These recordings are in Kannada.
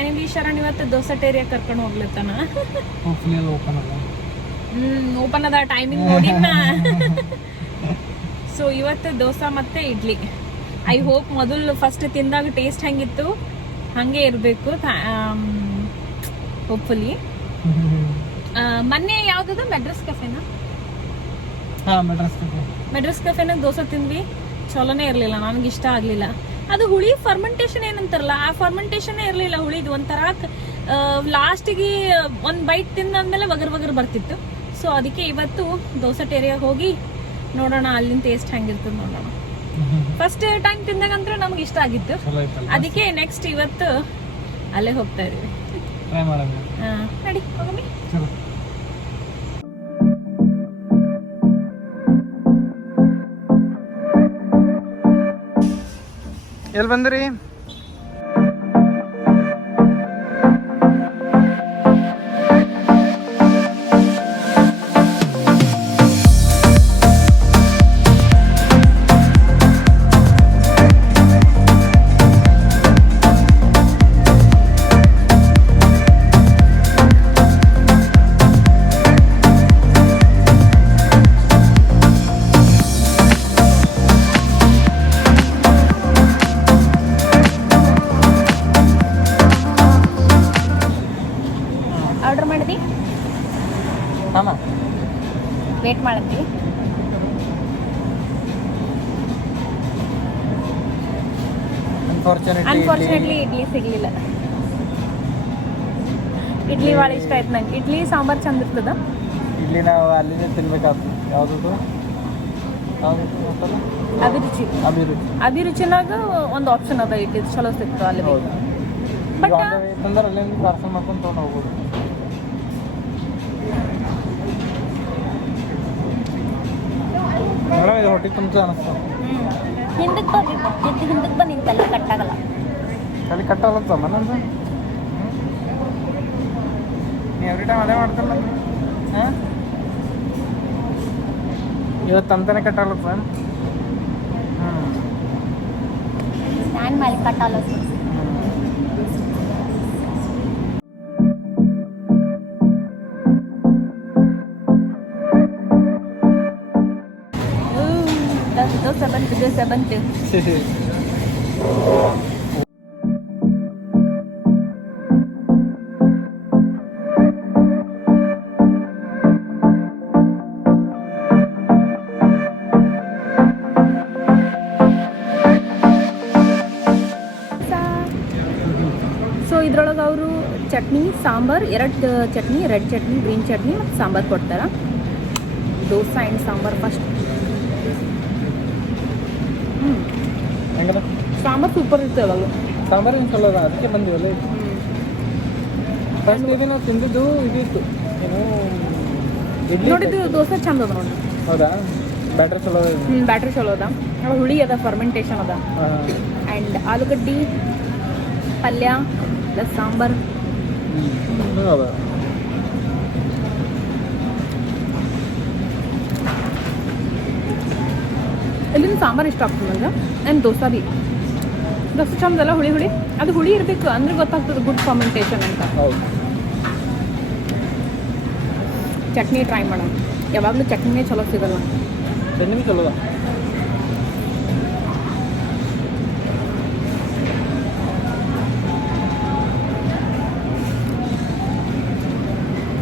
ಫೈನಲಿ ಶರಣ್ ಇವತ್ತು ದೋಸೆ ಟೇರಿಯ ಕರ್ಕೊಂಡು ಹೋಗ್ಲತ್ತಾನ. ಓಪನ್ ಅದ ಟೈಮಿಂಗ್ ನೋಡಿನ. ಸೊ ಇವತ್ತು ದೋಸೆ ಮತ್ತೆ ಇಡ್ಲಿ. ಐ ಹೋಪ್ ಮೊದಲು ಫಸ್ಟ್ ತಿಂದಾಗ ಟೇಸ್ಟ್ ಹೆಂಗಿತ್ತು ಹಂಗೆ ಇರಬೇಕು ಹೋಪ್ಫುಲಿ. ಮೊನ್ನೆ ಯಾವ್ದದ ಮೆಡ್ರಸ್ ಕೆಫೆನಾ? ಮೆಡ್ರಸ್ ಕೆಫೆನ ದೋಸೆ ತಿಂದ್ವಿ, ಚಲೋನೇ ಇರಲಿಲ್ಲ, ನನಗೆ ಇಷ್ಟ ಆಗಲಿಲ್ಲ. ಅದು ಹುಳಿ ಫರ್ಮೆಂಟೇಶನ್ ಏನಂತಾರಲ್ಲ ಆ ಫರ್ಮೆಂಟೇಶನ್ ಇರಲಿಲ್ಲ. ಹುಳಿದು ಒಂಥರ ಲಾಸ್ಟಿಗೆ ಒಂದು ಬೈಟ್ ತಿಂದಾದ್ಮೇಲೆ ವಗರ್ ಬರ್ತಿತ್ತು. ಸೊ ಅದಕ್ಕೆ ಇವತ್ತು ದೋಸೆ ಟೇರಿಯಾಗ ಹೋಗಿ ನೋಡೋಣ ಅಲ್ಲಿನ ಟೇಸ್ಟ್ ಹೆಂಗಿರ್ತದೆ ನೋಡೋಣ. ಫಸ್ಟ್ ಟೈಮ್ ತಿಂದಾಗಂತೂ ನಮ್ಗೆ ಇಷ್ಟ ಆಗಿತ್ತು, ಅದಕ್ಕೆ ನೆಕ್ಸ್ಟ್ ಇವತ್ತು ಅಲ್ಲೇ ಹೋಗ್ತಾ ಇದೀವಿ. ನಡಿ ಹೋಗಮ್ಮಿ. ಎಲ್ಲಿ ಬಂದ್ರಿ? ಆರ್ಡರ್ ಮಾಡಿದಿ? ವೇಟ್ ಮಾಡತ್ತಿ? ಅನ್ಫಾರ್ಚುನೇಟ್ಲಿ ಇಡ್ಲಿ ಸಿಗ್ಲಿಲ್ಲ. ಇಡ್ಲಿ ಭಾಳ ಇಷ್ಟ ಆಯ್ತು ನಂಗೆ. ಇಡ್ಲಿ ಸಾಂಬಾರ್ ಚಂದ ಇರ್ತದ. ಇಡ್ಲಿ ನಾವು ಅಲ್ಲಿಂದ ತಿನ್ಬೇಕಾಗ್ತದೆ. ಯಾವ್ದು ಅಭಿರುಚಿನಾಗ ಒಂದು ಆಪ್ಷನ್ ಅದ, ಇಡ್ಲಿ ಚಲೋ ಸಿಕ್ತು ಅಲ್ಲಿ. ಬಟ್ ಅಂದ್ರೆ ಅಲ್ಲಿಂದ ಪಾರ್ಸಲ್ ಮಾಡ್ಕೊಂಡು ತೊಗೊಂಡು ಹೋಗ್ಬೋದು. ಇದು ಹೊಟ್ಟೆ ತುಂಬ ಅನಿಸ್ತು. ಹಿಂದಕ್ಕೆ ಬಂದು ತಲೆ ಕಟ್ಟಾಗಲ್ಲ. ತಲೆ ಕಟ್ಟಾಗತ್ತ ಮನಂದು ನೀ ಎವ್ರಿ ಟೈಮ್ ಅದೇ ಮಾಡ್ತಲ್ಲ. ಇವತ್ತು ಅಂತಾನೆ ಕಟ್ಟಾಗತ್ತ. ನಾನು ಮೇಲೆ ಕಟ್ಟಾಲ. ದೋಸೆ ಬಂತು. ಸೊ ಇದ್ರೊಳಗೆ ಅವರು ಚಟ್ನಿ ಸಾಂಬಾರ್, 2 ಚಟ್ನಿ, ರೆಡ್ ಚಟ್ನಿ, ಗ್ರೀನ್ ಚಟ್ನಿ ಮತ್ತು ಸಾಂಬಾರು ಕೊಡ್ತಾರೆ. Dosa and sambar first. Sambar super ಇರ್ತದೆ. ಅವಾಗ ಸಾಂಬಾರು ಏನು ಚಲೋ ಅದ, ಅದಕ್ಕೆ ಬಂದಿವಲ್ಲ. ಫಸ್ಟ್ ಇದು ನಾವು ತಿಂದಿದ್ದು ಇದಿತ್ತು ಏನು ನೋಡಿದ್ದು ದೋಸೆ ಚಂದ ಅದ ನೋಡಿ. ಹೌದಾ? ಬ್ಯಾಟ್ರಿ ಚಲೋ ಅದ. ಬ್ಯಾಟ್ರಿ ಚಲೋ ಅದ. ಹುಳಿ ಅದ, ಫರ್ಮೆಂಟೇಶನ್ ಅದ. ಆ್ಯಂಡ್ ಆಲೂಗಡ್ಡಿ ಪಲ್ಯ ಪ್ಲಸ್ ಸಾಂಬಾರು. ಇಲ್ಲಿಂದ ಸಾಂಬಾರು ಇಷ್ಟ ಆಗ್ತದೆ ನನಗೆ. ಆ್ಯಂಡ್ ದೋಸೆ ಭೀ ದೋಸೆ ಚಂದಲ್ಲ, ಹುಳಿ ಅದು ಹುಳಿ ಇರಬೇಕು ಅಂದ್ರೆ ಗೊತ್ತಾಗ್ತದೆ ಗುಡ್ ಫರ್ಮೆಂಟೇಶನ್ ಅಂತ. ಚಟ್ನಿ ಟ್ರೈ ಮಾಡೋಣ. ಯಾವಾಗಲೂ ಚಟ್ನಿನೇ ಚಲೋ ಸಿಗಲ್ಲ. ಚಟ್ನಿ ಚಲೋ ಅದ.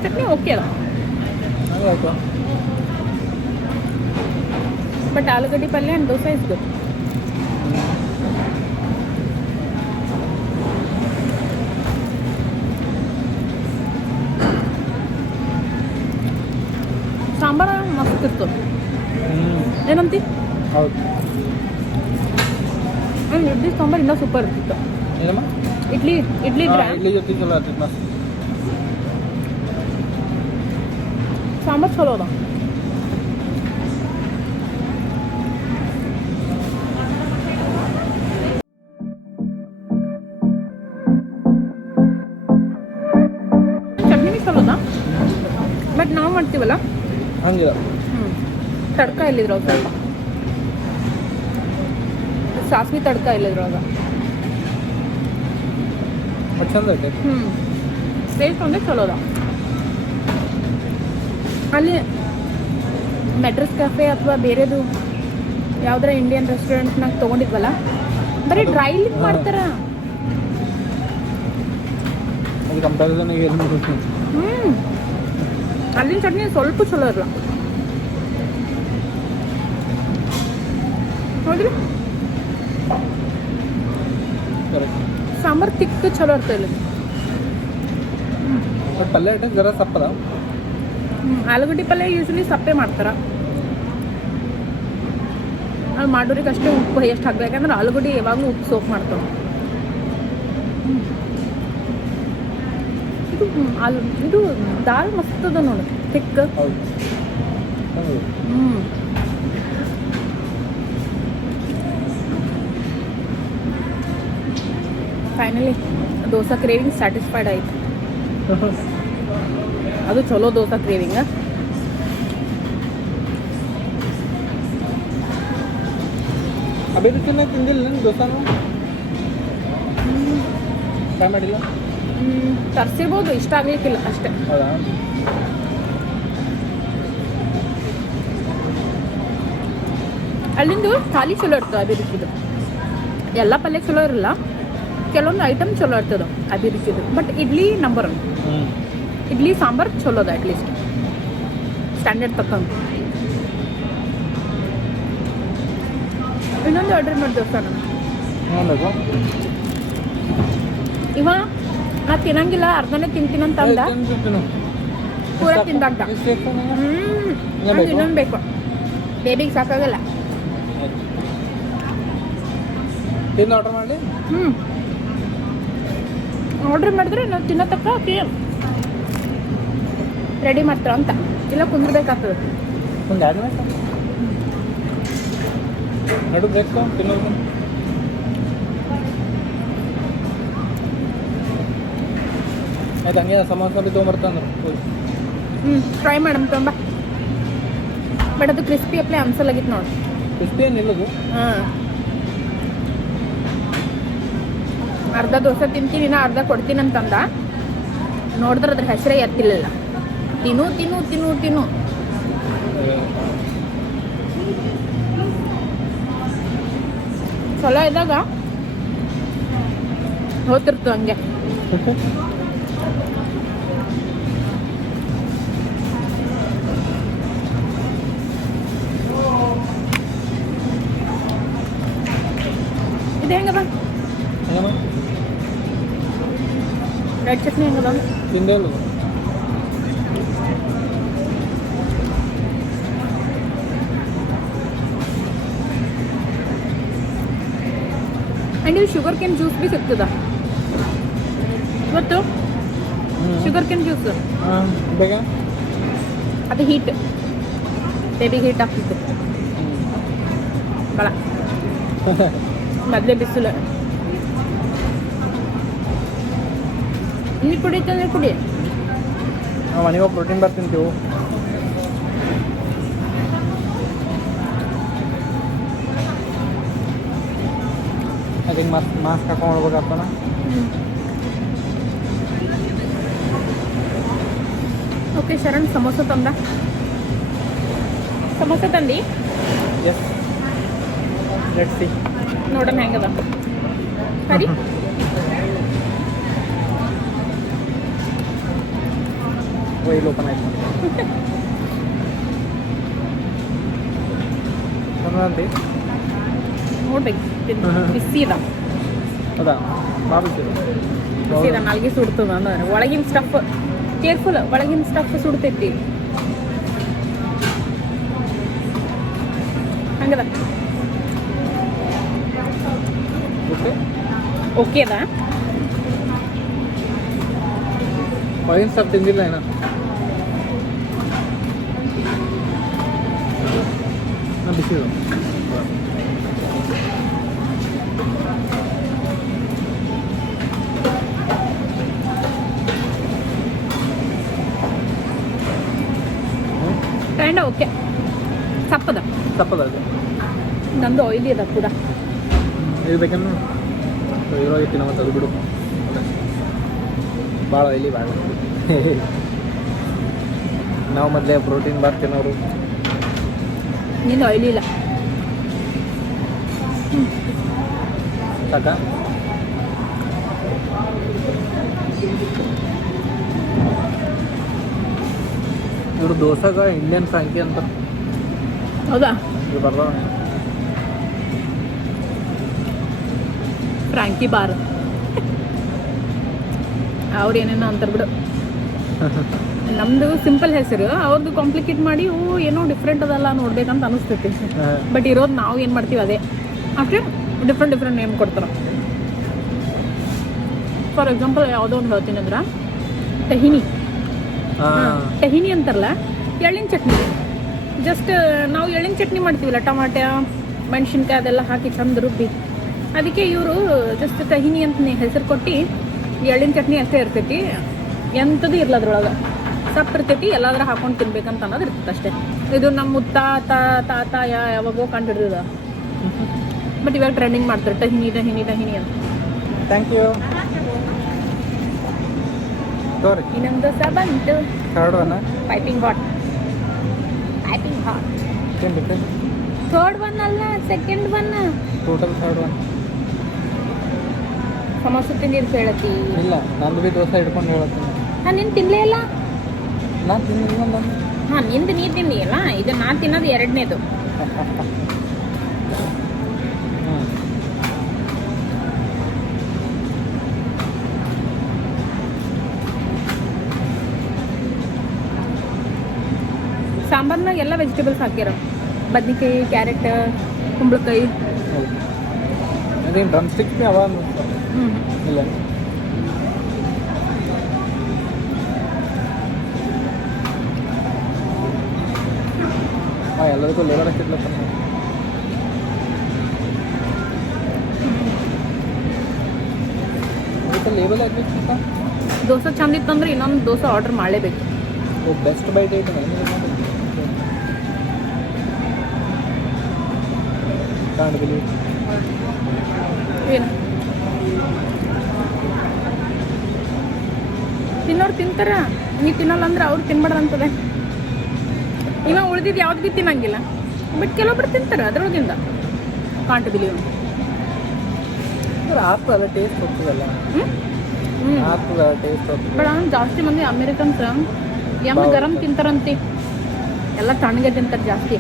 ಚಟ್ನಿ ಓಕೆ ಅಲ್ಲ, ಬಟ್ ಆಲೂಗಡ್ಡೆ ಪಲ್ಯ ಆ್ಯಂಡ್ ದೋಸೆ ಇಸ್ ಗುಡ್. ಸಾಂಬಾರ ಮಸ್ತ್ ಇರ್ತದೆ. ಏನಂತಿ? ಹೌದು. ಇಡ್ಲಿ ಸಾಂಬಾರು ಇನ್ನೂ ಸೂಪರ್ ಇರ್ತಿತ್ತು. ಇಡ್ಲಿ ಜೊತೆ ಚಲೋ ಆಗ್ತೈತೆ ಮಸ್ತ್. ಸಾಂಬಾರು ಚಲೋ ಅದ. ಚಟ್ನಿ ಚಲೋ ಅದ, ಬಟ್ ನಾವು ಮಾಡ್ತೀವಲ್ಲ ಹಂಗಿಲ್ಲ. ತಡ್ಕ ಇಲ್ಲಿದ್ರೊಳಗೆ ಸ್ವಲ್ಪ ಸಾಸಿವೆ ತಡ್ಕ ಇಲ್ಲಿದ್ರೊಳಗೆ. ಬಟ್ ಚಂದ ಐತೆ. ಟೇಸ್ಟ್ ಒಂದೇ ಚಲೋ ಅದ. ಅಲ್ಲಿ ಮೆಡ್ರಸ್ ಕೆಫೆ ಅಥವಾ ಬೇರೆದು ಯಾವ್ದಾರ ಇಂಡಿಯನ್ ರೆಸ್ಟೋರೆಂಟ್ನಾಗ ತೊಗೊಂಡಿದ್ವಲ್ಲ, ಬರೀ ಡ್ರೈ ಲಿಪ್ ಮಾಡ್ತಾರ. ಅದು ಕಂಪ್ಯಾರಿಸನ್ ಈಗ ಏನು ಅಲ್ಲಿನ ಚಟ್ನಿ ಸ್ವಲ್ಪ ಚಲೋ ಇರಲ್ಲ. ಹೌದ್ರಿ, ಕರೆಕ್ಟ್. ಸಾಂಬಾರು ತಿಕ್ಕ ಚಲೋ ಇರ್ತದೆ ಇಲ್ಲಿ. ಬಟ್ ಪಲ್ಯ ಐಟೆ ಜರ ಸಪ್ಪದ. ಆಲೂಗಡ್ಡೆ ಪಲ್ಯ ಯೂಶ್ವಲಿ ಸಪ್ಪೆ ಮಾಡ್ತಾರೆ. ಅದು ಮಾಡೋರಿಗೆ ಅಷ್ಟೇ ಉಪ್ಪು ಎಷ್ಟು ಹಾಕ್ಬೇಕು, ಯಾಕಂದ್ರೆ ಆಲೂಗಡ್ಡೆ ಯಾವಾಗಲೂ ಉಪ್ಪು ಸೋಪ್ ಮಾಡ್ತಾವೆ. ಇದು ದಾಲ್ ಮಸ್ತ್ ಅದ ನೋಡಿ, ತಿಕ್ಕ. ಹೌದು. ಫೈನಲಿ ದೋಸಾ ಕ್ರೇವಿಂಗ್ ಸ್ಯಾಟಿಸ್ಫೈಡ್ ಆಯ್ತು. ಅದು ಚಲೋ ದೋಸಾ ಕ್ರೇವಿಂಗ್. ಅಭಿರುಚಿನ ತಿಂದಿಲ್ಲ ನಂಗೆ ದೋಸಾನು ಟ್ರೈ ಮಾಡಿಲ್ಲ. ತರಿಸಿರ್ಬೋದು, ಇಷ್ಟ ಆಗ್ಲಿಕ್ಕಿಲ್ಲ ಅಷ್ಟೇ. ಹೌದಾ? ಅಲ್ಲಿಂದು ಖಾಲಿ ಚಲೋ ಇರ್ತದೆ ಅಭಿರುಚಿದು. ಎಲ್ಲ ಪಲ್ಯ ಚಲೋ ಇರಲ್ಲ, ಕೆಲವೊಂದು ಐಟಮ್ ಚಲೋ ಇರ್ತದೆ ಅಭಿರುಚಿದು. But idli number 1. ಇಡ್ಲಿ ಸಾಂಬಾರು ಚಲೋ ಅದ, ಅಟ್ಲೀಸ್ಟ್ ಸ್ಟ್ಯಾಂಡರ್ಡ್ ತಕ್ಕಂತ. ಇನ್ನೊಂದು ಆರ್ಡರ್ ಮಾಡಿ ದೋಸೆ ನೋಡ್ಬೇಕು. ಇವ ನಾ ತಿನ್ನಂಗಿಲ್ಲ, ಅರ್ಧನೇ ತಿಂತೀನಂತ ಅಂದ. ಪೂರ ತಿಂದಾಗ ಇನ್ನೊಂದು ಬೇಕು, ಬೇಬಿಗೆ ಸಾಕಾಗಲ್ಲ. ತಿಂದು ಆರ್ಡರ್ ಮಾಡಿ. ಆರ್ಡ್ರ್ ಮಾಡಿದ್ರೆ ನಾವು ತಿನ್ನೋ ತಕ್ಕ ರೆಡಿ ಮಾಡ್ತಾರ ಅಂತ, ಇಲ್ಲ ಕುಂದ್ರಬೇಕಾಗ್ತದೆ. ಒಂದು 2 ನಿಮಿಷ ನಡು ಬ್ರೇಕ್ ತಿನ್ನೋದು. ಆಯ್ತು, ಹಂಗೆ ಸಮೋಸ ತೊಗೊಂಬರ್ತಂದ್ರೆ ಟ್ರೈ ಮಾಡಮ್ ತುಂಬ. ಬಟ್ ಅದು ಕ್ರಿಸ್ಪಿ ಅಪ್ಲೈ ಅನ್ಸಲ್ಲಾಗಿತ್ತು ನೋಡಿ. ಕ್ರಿಸ್ಪಿ ಏನಿಲ್ಲದು. ಅರ್ಧ ದೋಸೆ ತಿಂತೀನಿ, ನಾ ಅರ್ಧ ಕೊಡ್ತೀನಿ ಅಂತಂದ. ನೋಡಿದ್ರೆ ಅದ್ರ ಹೆಸರೇ ಎತ್ತಿಲ್ಲ. ತಿನ್ನು ತಿನ್ನು ತಿನ್ನು ತಿನ್ನು. ಚಲೋ ಇದ್ದಾಗ ಹೋಗ್ತಿರ್ತು ಹಂಗೆ. ಇದು ಹೆಂಗದ ರೆಡ್ ಚಟ್ನಿ ಹೆಂಗದ? ತಿಂದೇ ಇಲ್ಲ. ಆ್ಯಂಡ್ ಇದು ಶುಗರ್ ಕೇನ್ ಜ್ಯೂಸ್ ಭೀ ಸಿಗ್ತದ ಇವತ್ತು. ಶುಗರ್ ಕೇನ್ ಜ್ಯೂಸ್ ಬೇಗ ಅದು ಹೀಟ್, ಬೇಬಿಗೆ ಹೀಟ್ ಆಗ್ತಿತ್ತು ಭಾಳ. ಮೊದಲೇ ಬಿಸಿಲು. ನೀರು ಕುಡಿತಂದ್ರೆ ಕುಡಿ. ನಾವು ಮನೆಗೆ ಪ್ರೋಟೀನ್ ಬಾರ್ ತಿಂತೀವಿ. ಅದಕ್ಕೆ ಮಾಸ್ಕ್ ಹಾಕೊಂಡು ಹೋಗ್ಬೇಕಾಗ್ತಾನ. ಓಕೆ, ಶರಣ್ ಸಮೋಸ ತಂದ. ಸಮೋಸ ತಂದು ಎಸ್, ಲೆಟ್ಸ್ ಸಿ. ನೋಡೋಣ ಹೆಂಗದ. ಸರಿ, ವೈಲ್ ಓಪನ್ ಆಯ್ತು. ಚೆನ್ನಾಗಿ ನೋಡ್ಬೇಕು. ಬಿಸಿ ಇದ, ಹೌದಾ? ಬಿಸಿ ಇದ, ನಾಲ್ಗೆ ಸುಡ್ತದ. ಅಂದ್ರೆ ಒಳಗಿನ ಸ್ಟಫ್ ಕೇರ್ಫುಲ್, ಒಳಗಿನ ಸ್ಟಫ್ ಸುಡ್ತೈತಿ. ಹಂಗದ. ಓಕೆ ಅದ. ಒಳಗಿನ ಸ್ಟಫ್ ತಿಂದಿಲ್ಲ ಏನ? ಬಿಸಿ ಇದು. ಕೈಂಡ ಓಕೆ. ಸಪ್ಪದ ಅದು ನಂದು ಆಯಿಲಿ ಅದ ಪೂರ. ಇದು ಬೇಕಂದ್ರೆ ಇರೋ ಐತಿ ನಾವು ಅದು ಬಿಡು. ಭಾಳ ಆಯ್ಲಿ ಭಾಳ ನಾವು ಮೊದಲೇ ಪ್ರೋಟೀನ್ ಬಾರ್ ತಿನ್ನೋರು. ನೀನು ಆಯಿಲಿ ಇಲ್ಲ. ಸಾಕ ಇವರು ದೋಸಾಗ ಇಂಡಿಯನ್ ಫ್ರಾಂಕಿ ಅಂತ ಹೌದಾ? ಇದು ಬರ್ತಾವ. ಫ್ರಾಂಕಿ ಬಾರ್ ಅವ್ರು ಏನೇನೋ ಅಂತಾರೆ ಬಿಡು. ನಮ್ದು ಸಿಂಪಲ್ ಹೆಸರು, ಅವ್ರದ್ದು ಕಾಂಪ್ಲಿಕೇಟ್ ಮಾಡಿ ಏನೋ ಡಿಫ್ರೆಂಟ್ ಅದಲ್ಲ ನೋಡ್ಬೇಕಂತ ಅನಿಸ್ತೈತಿ. ಬಟ್ ಇರೋದು ನಾವು ಏನು ಮಾಡ್ತೀವಿ ಅದೇ, ಅಷ್ಟೇ ಡಿಫ್ರೆಂಟ್ ನೇಮ್ ಕೊಡ್ತಾರೆ. ಫಾರ್ ಎಕ್ಸಾಂಪಲ್ ಯಾವುದೋ ಒಂದು ಹೇಳ್ತೀನಿ ಅಂದ್ರೆ ಟಹಿನಿ. ಟಹಿನಿ ಅಂತಾರಲ್ಲ, ಎಳ್ಳಿನ ಚಟ್ನಿ. ಜಸ್ಟ್ ನಾವು ಎಳ್ಳಿನ ಚಟ್ನಿ ಮಾಡ್ತೀವಲ್ಲ, ಟಮಾಟೆ ಮೆಣಸಿನ್ಕಾಯಿ ಅದೆಲ್ಲ ಹಾಕಿ ಚಂದ ರುಬ್ಬಿ, ಅದಕ್ಕೆ ಇವರು ಜಸ್ಟ್ ಟಹಿನಿ ಅಂತ ಹೆಸರು ಕೊಟ್ಟು ಎಳ್ಳಿನ ಚಟ್ನಿ ಅಷ್ಟೇ ಇರ್ತೈತಿ, ಎಂಥದ್ದು ಇರಲ್ಲ ಅದ್ರೊಳಗೆ. ಸಪ್ಪು ಇರ್ತೈತಿ, ಎಲ್ಲಾದ್ರೂ ಹಾಕೊಂಡು ತಿನ್ಬೇಕಂತ ಅನ್ನೋದು ಇರ್ತೈತೆ ಅಷ್ಟೇ. ಇದು ನಮ್ಮ ತಾತ ಯಾವಾಗೋ ಕಂಡು ಹಿಡಿದ. ಬಟ್ ಇವಾಗ ಟ್ರೆಂಡಿಂಗ್ ಮಾಡ್ತಾರೆ ಟಹಿನಿ ಅಂತ. Thank you. ಸರಿ, ಇನ್ನೊಂದು ದೋಸೆ ಬಂತು. Third one piping hot. Third one ಅಲ್ಲ, second one. Total third one. Samosa ತಿಂದಿದ್ದು ಹೇಳತ್ತಿ? ಇಲ್ಲ, ನಂದು ಭೀ ದೋಸೆ ಹಿಡ್ಕೊಂಡು ಹೇಳತ್ತೀನಿ. ಹಾಂ, ನಿನ್ನ ತಿನ್ಲೇ ಇಲ್ಲ. ನಾನು ತಿಂದಿಲ್ಲ. ಹಾಂ, ನಿಂದು ನೀರು ತಿಂದಿಯಲ್ಲ, ಇದು ನಾನು ತಿನ್ನೋದು ಎರಡನೇದು. ಸಾಂಬಾರ್ನಾಗ ಎಲ್ಲ ವೆಜಿಟೇಬಲ್ಸ್ ಹಾಕ್ಯಾರ, ಬದ್ನಿಕಾಯಿ, ಕ್ಯಾರೆಟ್, ಕುಂಬಳಕಾಯಿ. ಅದೇನು ಡ್ರಮ್ ಸ್ಟಿಕ್ಸ್ ಭೀ ಅವ ಇಲ್ಲ. ಹಾಂ, ಎಲ್ಲದಕ್ಕೂ ಲೇಬಲ್ ಹಾಕಿರ್ಲತ್ತ. ಅದಕ್ಕೆ ಲೇಬಲ್ ಹಾಕ್ಬೇಕಿತ್ತ. ದೋಸೆ ಚಂದ ಇತ್ತಂದ್ರೆ ಇನ್ನೊಂದು ದೋಸೆ ಆರ್ಡರ್ ಮಾಡಲೇಬೇಕು. ಬೆಸ್ಟ್ ಬೈಟ್ ಐಟಮ್ ಕಾಣಬಿಲಿ. ಏನು ತಿನ್ನೋರು ತಿಂತಾರ, ನೀ ತಿನ್ನಲ್ಲ ಅಂದ್ರೆ ಅವ್ರು ತಿನ್ಬಾರ್ದು ಅಂತದೆ. ಇವಾಗ ಉಳಿದಿದ್ದು ಯಾವ್ದು ಭೀ ತಿನ್ನಂಗಿಲ್ಲ, ಬಟ್ ಕೆಲವೊಬ್ರು ತಿಂತಾರೆ ಅದ್ರೊಳಗಿಂದ. Can't believe. ಆಗ್ತದ ಟೇಸ್ಟ್ ಹೋಗ್ತದಲ್ಲ. ಆಗ್ತದ ಟೇಸ್ಟ್ ಹೋಗ್ತದೆ. ಬಟ್ ಜಾಸ್ತಿ ಮಂದಿ ಅಮೇರಿಕನ್ಸ್ ಯಮ್ಮ ಗರಂ ತಿಂತಾರಂತೆ, ಎಲ್ಲ ತಣ್ಣಗೆ ತಿಂತಾರೆ ಜಾಸ್ತಿ.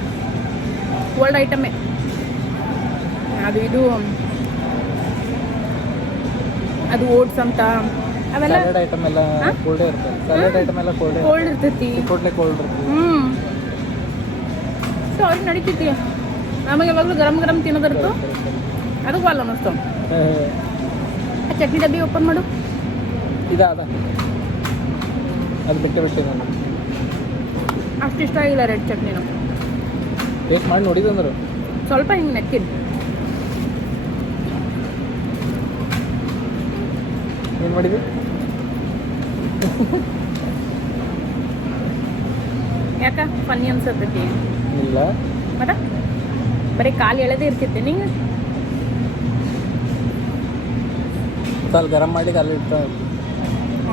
ಕೋಲ್ಡ್ ಐಟಮೇ ಅದು. ಇದು ಅದು ಓಟ್ಸ್ ಅಂತ ಅವೆಲ್ಲ ಐಟಮ್ ಎಲ್ಲ ಕೋಲ್ಡ್ ಇರ್ತದೆ. ಸಲಾಡ್ ಐಟಮ್ ಎಲ್ಲ ಕೋಲ್ಡ್ ಇರ್ತೈತಿ, ಕೋಲ್ಡ್ ಇರ್ತದೆ. ಸೊ ಅವ್ರಿಗೆ ನಡೀತೈತಿ. ನಮಗೆ ಯಾವಾಗಲೂ ಗರಂ ತಿನ್ನೋದಿರ್ತು, ಅದಕ್ಕೆ ವಾಲ್ ಅನ್ನಿಸ್ತು. ಆ ಚಟ್ನಿ ಡಬ್ಬಿ ಓಪನ್ ಮಾಡು. ಇದಾದ ಅದು ಬಿಟ್ಟು ನಾನು ಅಷ್ಟು ಇಷ್ಟ ಆಗಿಲ್ಲ ರೆಡ್ ಚಟ್ನಿನ. ಟೇಸ್ಟ್ ಮಾಡಿ ನೋಡಿದಂದ್ರು ಸ್ವಲ್ಪ ಹಿಂಗೆ ನೆಕ್ಕಿದ್. ಏನು ಮಾಡಿದ್ವಿ? ಯಾಕ ಫನ್ನಿ ಅನ್ಸತ್ತೈತಿ? ಇಲ್ಲ, ಮತ್ತ ಬರೀ ಕಾಲು ಎಳೆದೇ ಇರ್ತಿದ್ದೆ ನಿಂಗೆ. ಅಲ್ಲಿ ಗರಂ ಮಾಡಿ ಅಲ್ಲಿ ಇರ್ತಾರೆ.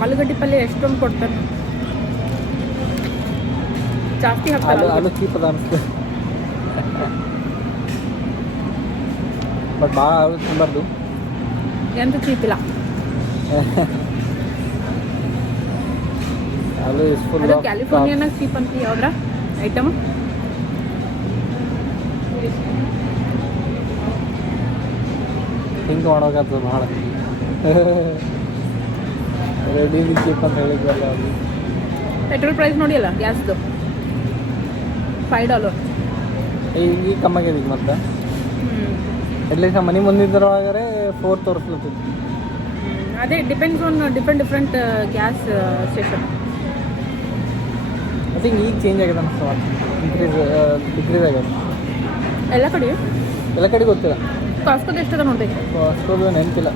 ಆಲೂಗಡ್ಡೆ ಪಲ್ಯ ಎಷ್ಟೊಂದು ಕೊಡ್ತಾರೆ, ಜಾಸ್ತಿ ಹಾಕ್ತಾರೆ. ಆಲೂ ಚೀಪ್ ಅದ ಅನಿಸ್ತದೆ, ಬಟ್ ಭಾಳ ಆಲೂ ತಿನ್ನಬಾರ್ದು. ಎಂತ ಚೀಪ್ ಇಲ್ಲ. ಆಲೂ ಇಸ್ ಫುಲ್ ಅದು ಕ್ಯಾಲಿಫೋರ್ನಿಯಾನಾಗ ಚೀಪ್ ಅಂತ ಯಾವ್ದ್ರ ಐಟಮ್. ಹಿಂಗೆ ಮಾಡೋಕ್ಕಾಗ್ತದೆ ಭಾಳ. ರೆಡಿ ಚೀಪ್ ಅಂತ ಹೇಳಿದ್ವಲ್ಲ. ಅದು ಪೆಟ್ರೋಲ್ ಪ್ರೈಸ್ ನೋಡಿ ಅಲ್ಲ, ಗ್ಯಾಸ್ದು $5. ಈಗ ಕಮ್ಮಿ ಆಗ್ಯದ ಈಗ ಮತ್ತೆ. ಅಟ್ಲೀಸ್ಟ್ ನಮ್ಮ ಮನೆ ಮುಂದಿದ್ದರೊಳಗರೆ 4 ತೋರಿಸ್ಲತ್ತಿತ್ತು. ಅದೇ depends on different gas station. I think ಈಗ ಚೇಂಜ್ ಆಗ್ಯದ ಅನ್ಸ್ತವ, ಡಿಕ್ರೀಸ್ ಆಗ್ಯದ ಎಲ್ಲ ಕಡೆ. ಎಲ್ಲ ಕಡೆ ಗೊತ್ತಿಲ್ಲ. ಕಾಸ್ಕೋದು ಎಷ್ಟದ ನೋಡ್ಬೇಕು. ಕಾಸ್ಕೋದು ನೆನಪಿಲ್ಲ,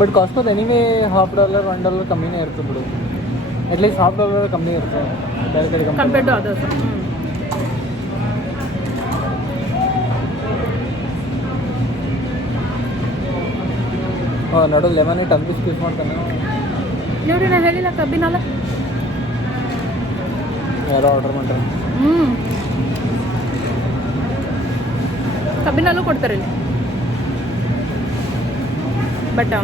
ಬಟ್ ಕಾಸ್ಕೋದು ಎನಿವೇ $1.5 $1 ಕಮ್ಮಿನೇ ಇರ್ತದೆ ಬಿಡು. ಅಟ್ಲೀಸ್ಟ್ $1.5 ಕಮ್ಮಿ ಇರ್ತದೆ ಬೇರೆ ಕಡೆ ಕಂಪೇರ್ಡ್ ಟು ಅದರ್ಸ್. ಹಾಂ, ನಡು ಲೆಮನ್ ಇಟ್ಟು ಅದು ಸ್ಕ್ವೀಸ್ ಮಾಡ್ತಾನೆ. ನೋಡ್ರಿ ನಾನು ಹೇಳಿಲ್ಲ ಕಬ್ಬಿನಲ್ಲ. ಯಾರೋ ಆರ್ಡರ್ ಮಾಡ್ತಾರೆ. ಕಬ್ಬಿನಲ್ಲೂ ಕೊಡ್ತಾರೆ ಇಲ್ಲಿ. ಬಟ್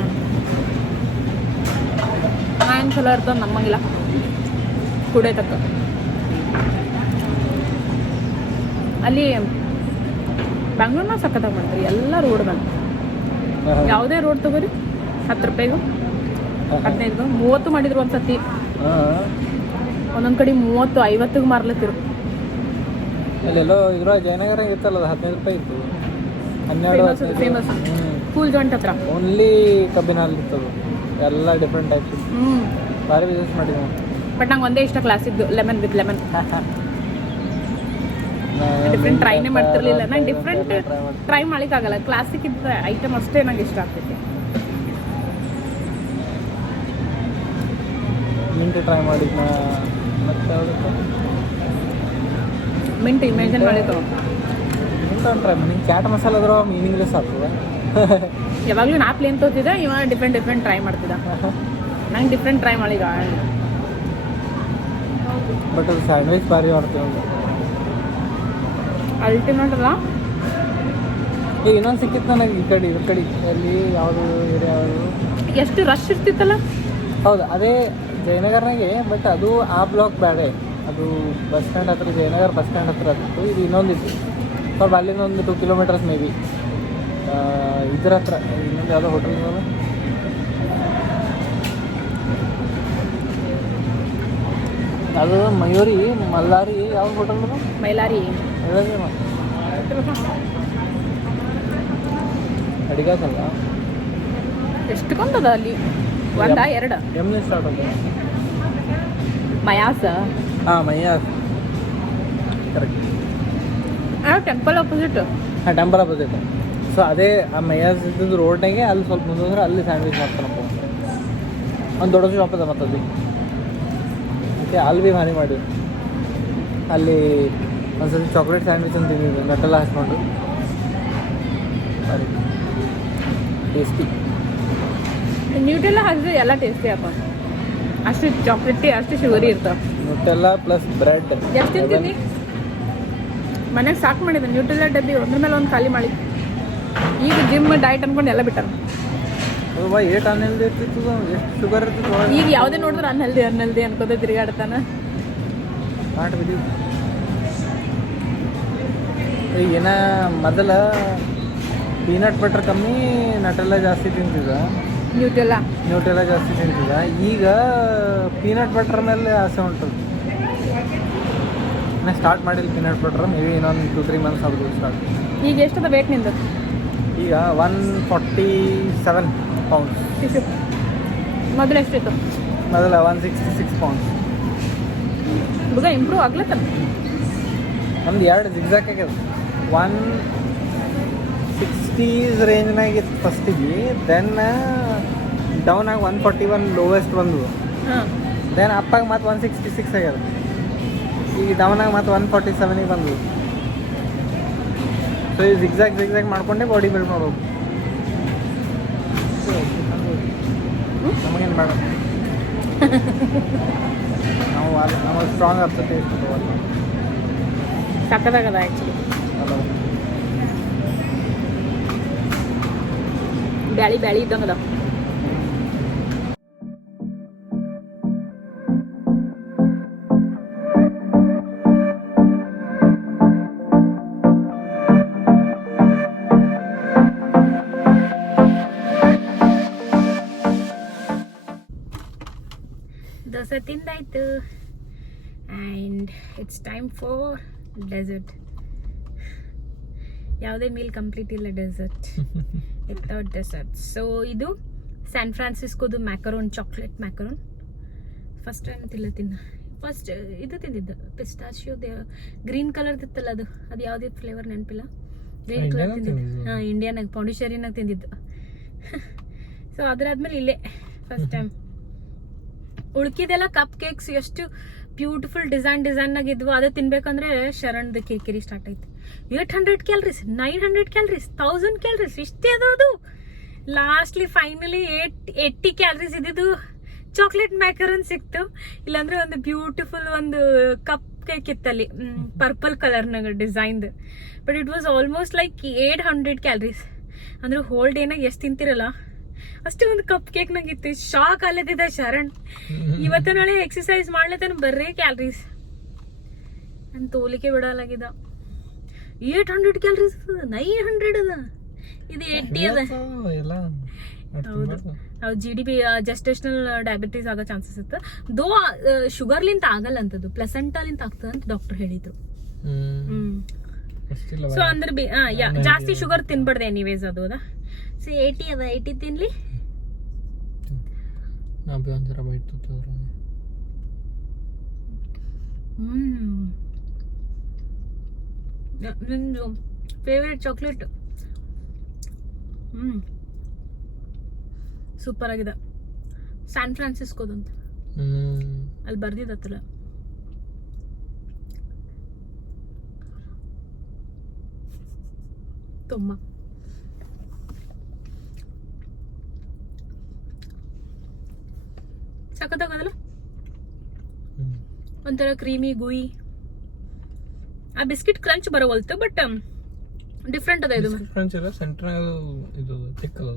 ನಾನು ಚಲೋ ಇರ್ತದೆ ನಮ್ಮಂಗಿಲ್ಲ ಕುಡಿಯತಕ್ಕ. ಅಲ್ಲಿ ಬೆಂಗ್ಳೂರ್ನಾಗ ಸಖತ್ತಾಗಿ ಮಾಡ್ತಾರೆ ಎಲ್ಲ ರೋಡ್ ಬಂದು. ಯಾವುದೇ ರೋಡ್ ತಗೋರಿ 10 ರೂಪಾಯಿಗೂ 15ಗೂ 30 ಮಾಡಿದ್ರು ಒಂದ್ಸತಿ. ಒಂದೊಂದು ಕಡೆ 30 50ಗೆ ಮಾರ್ಲತ್ತಿರು. ಅಲ್ಲೆಲ್ಲೋ ಇದ್ರ ಜಯನಗರ ಇತ್ತಲ್ಲ ಅದು 15 ರೂಪಾಯಿ ಇತ್ತು. 12 ಫೇಮಸ್ ಕೂಲ್ ಜಾಯಿಂಟ್ ಹತ್ರ ಓನ್ಲಿ ಕಬ್ಬಿನ ಹಾಲು ಇರ್ತದೆ. ಎಲ್ಲ ಡಿಫ್ರೆಂಟ್ ಟೈಪ್ಸ್. ಭಾರಿ ಬಿಸ್ನೆಸ್ ಮಾಡಿದ್ವಿ. ಬಟ್ ನಂಗೆ ಒಂದೇ ಇಷ್ಟ ಕ್ಲಾಸಿದ್ದು ಲೆಮನ್ ವಿತ್ ಲೆಮನ್. ಡಿಫ್ರೆಂಟ್ ಟ್ರೈನೇ ಮಾಡ್ತಿರ್ಲಿಲ್ಲ. ನಂಗೆ ಡಿಫ್ರೆಂಟ್ ಟ್ರೈ ಮಾಡ್ಲಿಕ್ಕಾಗಲ್ಲ. ಕ್ಲಾಸಿಕ್ ಇದ್ದ ಐಟಮ್ ಅಷ್ಟೇ ನಂಗೆ ಇಷ್ಟ ಆಗ್ತೈತಿ. ಮಿಂಟ್ ಟ್ರೈ ಮಾಡಿದ್ನ ಮತ್ತೆ ಯಾವ್ದು ಮಿಂಟ್ ಇಮ್ಯಾಜಿನ್ ಮಾಡಿದ್ದು. ಮಿಂಟ್ ಒಂದು ಟ್ರೈ ಮಾಡಿ. ಚಾಟ್ ಮಸಾಲ ಅದ್ರ ಮೀನಿಂಗ್ಲೆಸ್ ಆಗ್ತದೆ. ಯಾವಾಗಲೂ ನಾ ಪ್ಲೇನ್ ತೋತಿದ್ದೆ, ಇವ ಡಿಫ್ರೆಂಟ್ ಟ್ರೈ ಮಾಡ್ತಿದ್ದ. ನಂಗೆ ಡಿಫ್ರೆಂಟ್ ಟ್ರೈ ಮಾಡಿದ. ಬಟ್ ಅದು ಸ್ಯಾಂಡ್ವಿಚ್ ಭಾರಿ ಮಾಡ್ತೀವಿ. ಅಲ್ಟಿಮೇಟ್ ಅಲ್ಲ. ಈಗ ಇನ್ನೊಂದು ಸಿಕ್ಕಿತ್ತು ನನಗೆ ಈ ಕಡೆ ಅಲ್ಲಿ ಯಾವುದು ಏರಿಯಾ ಯಾವುದು ಎಷ್ಟು ರಶ್ ಇರ್ತಿತ್ತಲ್ಲ. ಹೌದು, ಅದೇ ಜಯನಗರ್ನಾಗೆ. ಬಟ್ ಅದು ಆ ಬ್ಲಾಕ್ ಬೇರೆ. ಅದು ಬಸ್ ಸ್ಟ್ಯಾಂಡ್ ಹತ್ರ, ಜಯನಗರ ಬಸ್ ಸ್ಟ್ಯಾಂಡ್ ಹತ್ರ ಆಗಿತ್ತು. ಇದು ಇನ್ನೊಂದಿತ್ತು ಸ್ವಲ್ಪ ಅಲ್ಲಿಂದ ಒಂದು 2 ಕಿಲೋಮೀಟರ್ಸ್ ಮೇ ಬಿ. ಇದ್ರ ಹತ್ರ ಇನ್ನೊಂದು ಯಾವುದೋ ಹೋಟೆಲ್ ಇರೋದು. ಅದು ಮಯೂರಿ ಮಲ್ಲಾರಿ ಯಾವ ಹೋಟೆಲ್ ಅದು? ಮೈಲಾರಿ ಅಡಿಗಾಕಲ್ಲ. ಎಷ್ಟು ಕೊಂದದ ಅಲ್ಲಿ? ಒಂದ 2 ಎಮ್ನೆ ಸ್ಟಾರ್ಟ್ ಅದು. ಮಯಾಸ. ಹಾಂ, ಮಯಾಸ್ ಕರೆಕ್ಟ್. Temple opposite. ಹಾಂ, ಟೆಂಪಲ್ ಅಪೋಸಿಟ್. ಸೊ ಅದೇ ಆ ಮಯಾಸ್ ಇದ್ದಿದ್ದು ರೋಡ್ನಾಗೆ ಅಲ್ಲಿ ಸ್ವಲ್ಪ ಮುಂದೆ ಅಲ್ಲಿ ಸ್ಯಾಂಡ್ವಿಚ್ ಮಾಡ್ತಾನಪ್ಪ. ಒಂದು ದೊಡ್ಡ ಶಾಪ್ ಅದ ಮತ್ತು ಅಲ್ಲಿ. ಮತ್ತು ಅಲ್ಲಿ ಭೀ ಭಾರಿ ಮಾಡಿದ್ರು. ಅಲ್ಲಿ ಒಂದ್ಸತಿ ಚಾಕ್ಲೇಟ್ ಸ್ಯಾಂಡ್ವಿಚ್ ಅಂತ ತಿಂದಿದ್ದು, ನಟ್ಟೆಲ್ಲ ಹಾಕ್ಕೊಂಡು. ಭಾರಿ ಟೇಸ್ಟಿ. ನ್ಯೂಟೆಲ್ಲ ಹಾಕಿದ್ರೆ ಎಲ್ಲ ಟೇಸ್ಟಿ ಅಪ್ಪ. ಅಷ್ಟು ಚಾಕ್ಲೇಟಿ, ಅಷ್ಟು ಶುಗರಿ ಇರ್ತಾವ. ನಟ್ಟೆಲ್ಲ ಪ್ಲಸ್ ಬ್ರೆಡ್. ಎಷ್ಟು ತಿಂತೀನಿ ಮನೆಗೆ ಸಾಕು ಮಾಡಿದ್ದೆ. ನ್ಯೂಟೆಲ್ಲ ಡಬ್ಬಿ ಒಂದ್ರ ಮೇಲೆ ಒಂದು ಖಾಲಿ ಮಾಡಿ. ಈಗ ಜಿಮ್ ಡಯಟ್ ಅನ್ಕೊಂಡು ಎಲ್ಲ ಬಿಟ್ಟಾರ. ಅದು ಬಾ ಏಟ್ ಅನ್ಹೆಲ್ದಿ ಇರ್ತಿತ್ತು, ಎಷ್ಟು ಶುಗರ್ ಇರ್ತಿತ್ತು. ಈಗ ಯಾವುದೇ ನೋಡಿದ್ರೆ ಅನ್ಹೆಲ್ದಿ ಅನ್ಕೋತ ತಿರುಗಾಡ್ತಾನ. ನಾಟ್ ಬಿದ್ದೀವಿ. ಈಗೇನ ಮೊದಲ ಪೀನಟ್ ಬಟರ್ ಕಮ್ಮಿ, ನಟೆಲ್ಲ ಜಾಸ್ತಿ ತಿಂತಿದ್ದ. ನ್ಯೂಟೆಲ್ಲ ಜಾಸ್ತಿ ತಿಂತಿದ್ದ. ಈಗ ಪೀನಟ್ ಬಟರ್ ಮೇಲೆ ಆಸೆ ಉಂಟು. ನಾ ಸ್ಟಾರ್ಟ್ ಮಾಡಿಲ್ಲ ಪೀನಟ್ ಬಟರ್. ಮೇ ಬಿ ಇನ್ನೊಂದು 2-3 ಮಂತ್ಸ್ ಆದರೂ ಸ್ಟಾರ್ಟ್. ಈಗ ಎಷ್ಟದ ವೇಟ್ ನಿಂದು? ಈಗ 147 ಪೌಂಡ್ಸ್. ಮೊದಲು ಎಷ್ಟಿತ್ತು? ಮೊದಲ 166 ಪೌಂಡ್ಸ್. ಹುಡುಗ ಇಂಪ್ರೂವ್ ಆಗ್ಲತ್ತ. ನಮ್ದು 2 ಜಿಗ್ಜಾಕ್ ಆಗ್ಯದ. 160s ರೇಂಜ್ನಾಗಿತ್ತು ಫಸ್ಟಿಗೆ. ದೆನ್ ಡೌನ್ ಆಗಿ 141 ಲೋವೆಸ್ಟ್ ಬಂದು. ದೆನ್ ಅಪ್ಪಾಗ ಮತ್ತೆ 166 ಆಗ್ಯದ. ಈಗ ಡೌನ್ ಆಗಿ ಮತ್ತೆ 147ಗೆ ಬಂದು. ಸೊ ಈ ಜಿಗ್ಜಾಗ್ ಮಾಡ್ಕೊಂಡೆ ಬಾಡಿ ಬಿಲ್ಡ್ ಮಾಡೋದು. ನಮಗೇನು ಬೇಡ. ನಾವು ಸ್ಟ್ರಾಂಗ್ ಆಗ್ತದೆ. ಸಕ್ಕದಾಗದ ಆ್ಯಕ್ಚುಲಿ. ಬ್ಯಾಳಿ ಇದ್ದಂಗದ. ದೋಸೆ ತಿಂದಾಯ್ತು. And it's time for dessert. ಯಾವುದೇ ಮೀಲ್ ಕಂಪ್ಲೀಟ್ ಇಲ್ಲ ಡೆಸರ್ಟ್ ವಿತೌಟ್ ಡೆಸರ್ಟ್. ಸೊ ಇದು ಸ್ಯಾನ್ ಫ್ರಾನ್ಸಿಸ್ಕೋದು macaron, chocolate macaron. First time first ಇದು ತಿಂದಿದ್ದು ಪಿಸ್ಟಾಚಿಯೋದ ಗ್ರೀನ್ ಕಲರ್ ಇತ್ತಲ್ಲ, ಅದು ಯಾವುದೇ ಫ್ಲೇವರ್ ನೆನಪಿಲ್ಲ. ಗ್ರೀನ್ ಕಲರ್ ತಿಂದಿದ್ದು. ಹಾಂ, ಇಂಡಿಯಾನಾಗ ಪಾಂಡಿಚೇರಿನಾಗ ತಿಂದಿದ್ದು. ಸೊ ಅದಾದ್ಮೇಲೆ ಇಲ್ಲೇ ಫಸ್ಟ್ ಟೈಮ್. ಉಳ್ಕಿದೆಲ್ಲ ಕಪ್ ಕೇಕ್ಸ್ ಎಷ್ಟು ಬ್ಯೂಟಿಫುಲ್ ಡಿಸೈನ್ನಾಗ ಇದ್ವು. ಅದು ತಿನ್ಬೇಕಂದ್ರೆ ಶರಣ್ದು ಕಿರಿಕಿರಿ ಸ್ಟಾರ್ಟ್ ಆಯ್ತು. 800 ಕ್ಯಾಲರೀಸ್, 900 ಕ್ಯಾಲರೀಸ್, 1000 ಕ್ಯಾಲರೀಸ್ ಇಷ್ಟೇ ಅದು. ಲಾಸ್ಟ್ಲಿ ಫೈನಲಿ 80 ಕ್ಯಾಲರೀಸ್ ಇದ್ದಿದ್ದು ಚಾಕ್ಲೇಟ್ ಮ್ಯಾಕರನ್ ಸಿಕ್ತು, ಇಲ್ಲಾಂದ್ರೆ ಒಂದು ಬ್ಯೂಟಿಫುಲ್ ಒಂದು ಕಪ್ ಕೇಕ್ ಇತ್ತಲ್ಲಿ ಪರ್ಪಲ್ ಕಲರ್ನಾಗ ಡಿಸೈನ್ದು. But it was almost like 800 calories. ಅಂದ್ರೆ ಹೋಲ್ ಡೇನಾಗ ಎಷ್ಟು ತಿಂತಿರಲ್ಲ ಅಷ್ಟೇ ಒಂದು ಕಪ್ ಕೇಕ್ನಾಗ ಇತ್ತು. ಶಾಕ್ ಅಲ್ಲದಿದ್ದ ಶರಣ್. ಇವತ್ತು ನಾಳೆ ಎಕ್ಸರ್ಸೈಸ್ ಮಾಡ್ಲತ್ತೇನೆ ಬರ್ರೇ ಕ್ಯಾಲರೀಸ್ ನನ್ ತೋಲಿಕೆ ಬಿಡಲಾಗಿದ. 800 ಕ್ಯಾಲರೀಸ್ ಅದ, 900 ಅದ, ಇದು 80 ಅದ. ಹೌದು ಹೌದು. GDP ಜಸ್ಟೇಷನಲ್ ಡಯಾಬಿಟೀಸ್ ಆಗೋ ಚಾನ್ಸಸ್ ಇತ್ತು. ದೋ ಶುಗರ್ಲಿಂತ ಆಗಲ್ಲ ಅಂತದ್ದು, ಪ್ಲಸೆಂಟಾಲಿಂತ ಆಗ್ತದ ಅಂತ ಡಾಕ್ಟರ್ ಹೇಳಿದ್ರು. ಸೊ ಅಂದ್ರೆ ಜಾಸ್ತಿ ಶುಗರ್ ತಿನ್ಬಾರ್ದು ಎನಿವೇಸ್ ಅದು. ಅದ ಸೊ 80 ಅದ, 80 ತಿನ್ಲಿ. ನಿಂದು ಫೇವ್ರೆಟ್ ಚಾಕ್ಲೇಟ್. ಸೂಪರ್ ಆಗಿದೆ. ಸ್ಯಾನ್ ಫ್ರಾನ್ಸಿಸ್ಕೋದಂತ ಅಲ್ಲಿ ಬರ್ದಿದ್ದತ್ತಲ್ಲ. ತುಂಬ ಸಖತ್ತಾಗದಲ್ಲ, ಒಂಥರ ಕ್ರೀಮಿ ಗುಯಿ. ಆ ಬಿಸ್ಕಿಟ್ ಕ್ರಂಚ್ ಬರೋವಲ್ತು, ಬಟ್ ಡಿಫ್ರೆಂಟ್ ಅದ ಇದು. ಕ್ರಂಚ್ ಇಲ್ಲ, ಸೆಂಟರ್ ಇದು ತಿಕ್ಕದ.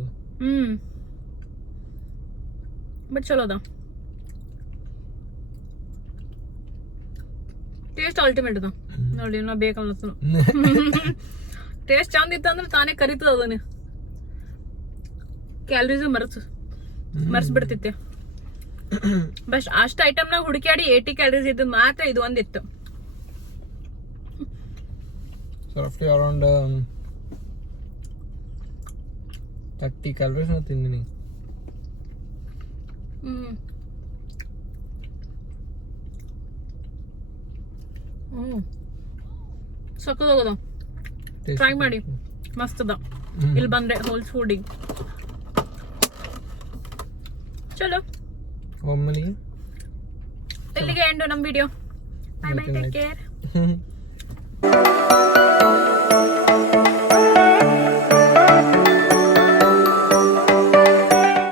ಬಟ್ ಚಲೋ ಅದ. ಟೇಸ್ಟ್ ಅಲ್ಟಿಮೇಟ್ ಅದ ನೋಡಿ. ನಾ ಬೇಕಲ್ಲ ಟೇಸ್ಟ್ ಚಂದ ಇತ್ತು ಅಂದ್ರೆ ತಾನೇ ಕರಿತದ ಅದನ್ನ. ಕ್ಯಾಲರೀಸ್ ಮರ್ಸ್ಬಿಡ್ತಿತ್ತೆ. ಬಟ್ ಅಷ್ಟು ಐಟಮ್ನಾಗ ಹುಡುಕ್ಯಾಡಿ 80 ಕ್ಯಾಲರೀಸ್ ಇದ್ದು ಮಾತ್ರ ಇದು ಒಂದಿತ್ತು. roughly around 30 calories na ತಿಂದಿನಿ. ಸಕ್ಕದಾಗದ, try ಮಾಡಿ, ಮಸ್ತ್ ಅದ. ಇಲ್ಲಿ ಬಂದ್ರೆ ಹೋಲ್ಸ್ ಫುಡಿಗೆ ಚಲೋ. ಒಮ್ಮಲಿಗೆ ಇಲ್ಲಿಗೆ ಎಂಡು ನಮ್ಮ video. Bye bye, take care.